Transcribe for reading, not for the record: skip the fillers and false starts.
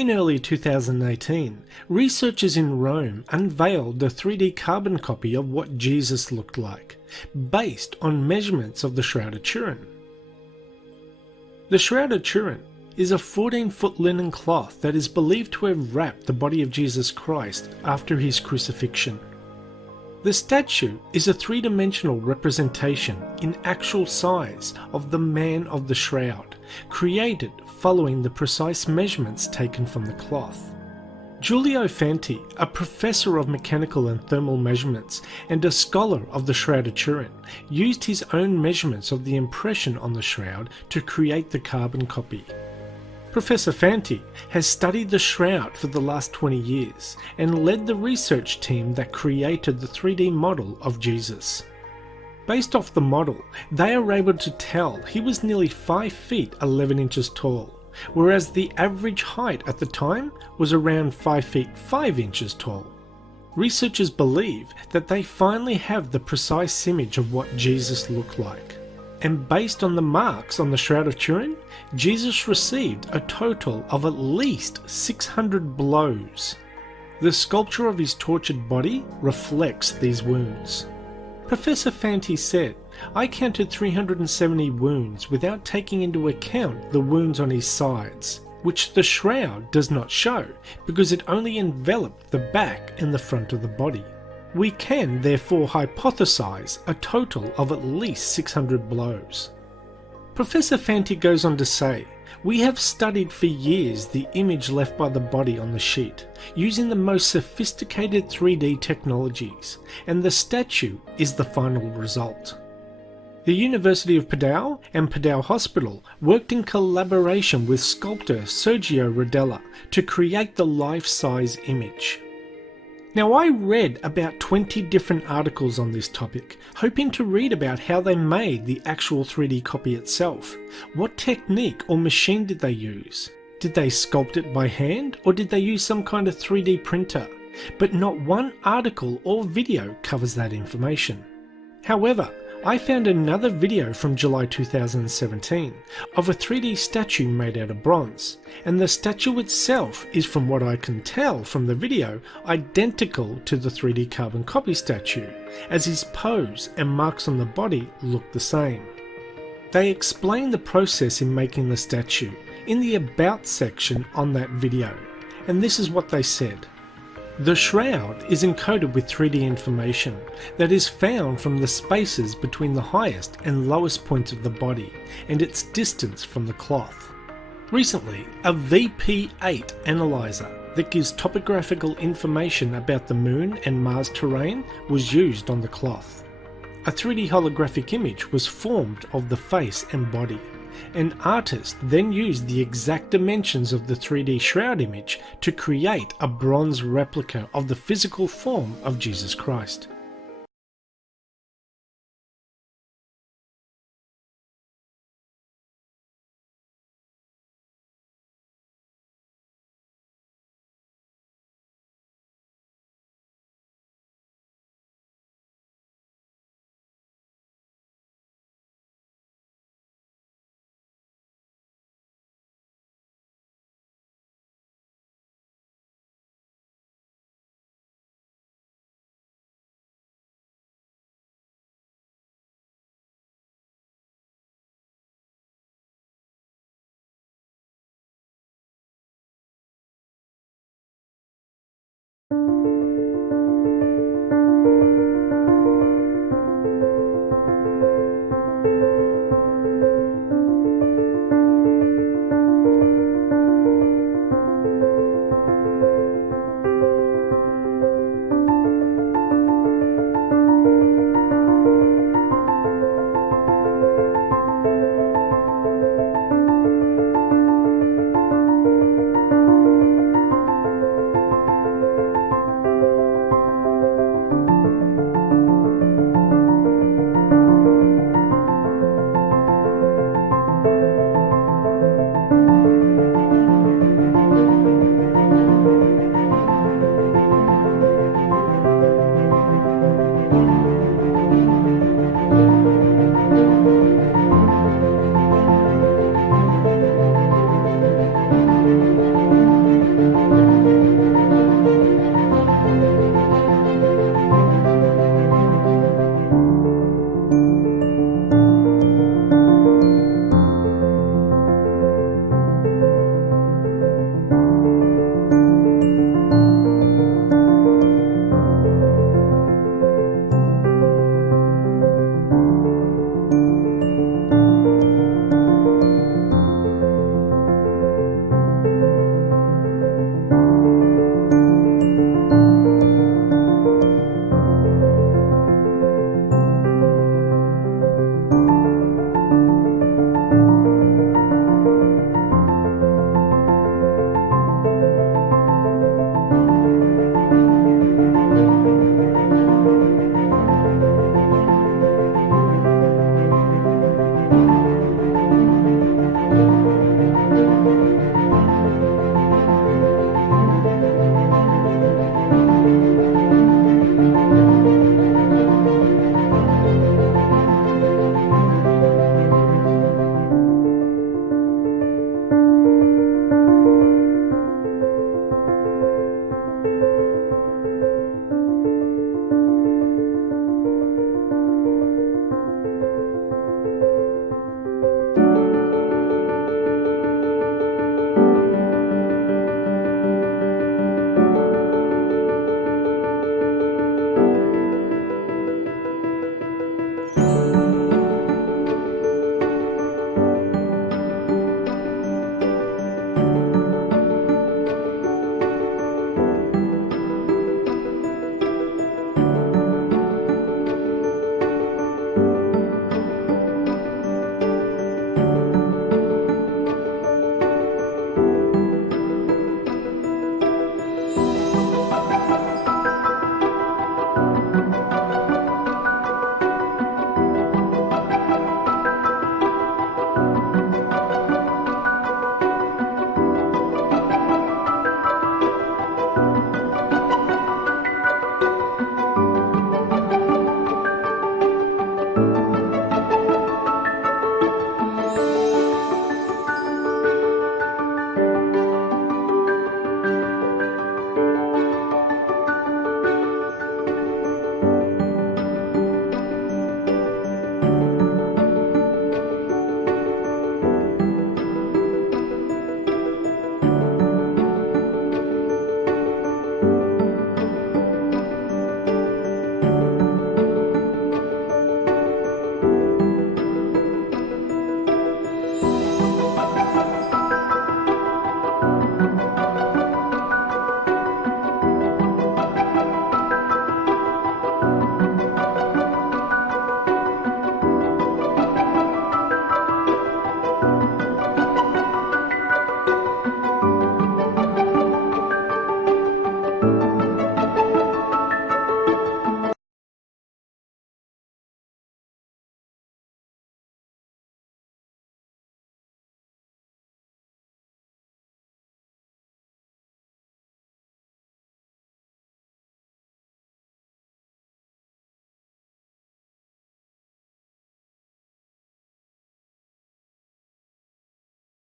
In early 2018, researchers in Rome unveiled a 3D carbon copy of what Jesus looked like, based on measurements of the Shroud of Turin. The Shroud of Turin is a 14-foot linen cloth that is believed to have wrapped the body of Jesus Christ after his crucifixion. The statue is a three-dimensional representation in actual size of the man of the shroud, created following the precise measurements taken from the cloth. Giulio Fanti, a professor of mechanical and thermal measurements and a scholar of the Shroud of Turin, used his own measurements of the impression on the shroud to create the carbon copy. Professor Fanti has studied the shroud for the last 20 years and led the research team that created the 3D model of Jesus. Based off the model, they are able to tell he was nearly 5 feet 11 inches tall, whereas the average height at the time was around 5 feet 5 inches tall. Researchers believe that they finally have the precise image of what Jesus looked like. And based on the marks on the Shroud of Turin, Jesus received a total of at least 600 blows. The sculpture of his tortured body reflects these wounds. Professor Fanti said, "I counted 370 wounds without taking into account the wounds on his sides, which the shroud does not show because it only enveloped the back and the front of the body. We can therefore hypothesize a total of at least 600 blows." Professor Fanti goes on to say, "We have studied for years the image left by the body on the sheet, using the most sophisticated 3D technologies, and the statue is the final result." The University of Padua and Padua Hospital worked in collaboration with sculptor Sergio Rodella to create the life-size image. Now, I read about 20 different articles on this topic, hoping to read about how they made the actual 3D copy itself. What technique or machine did they use? Did they sculpt it by hand, or did they use some kind of 3D printer? But not one article or video covers that information. However, I found another video from July 2017 of a 3D statue made out of bronze, and the statue itself is, from what I can tell from the video, identical to the 3D carbon copy statue, as his pose and marks on the body look the same. They explain the process in making the statue in the About section on that video, and this is what they said. The shroud is encoded with 3D information that is found from the spaces between the highest and lowest points of the body and its distance from the cloth. Recently, a VP8 analyzer that gives topographical information about the Moon and Mars terrain was used on the cloth. A 3D holographic image was formed of the face and body. An artist then used the exact dimensions of the 3D shroud image to create a bronze replica of the physical form of Jesus Christ.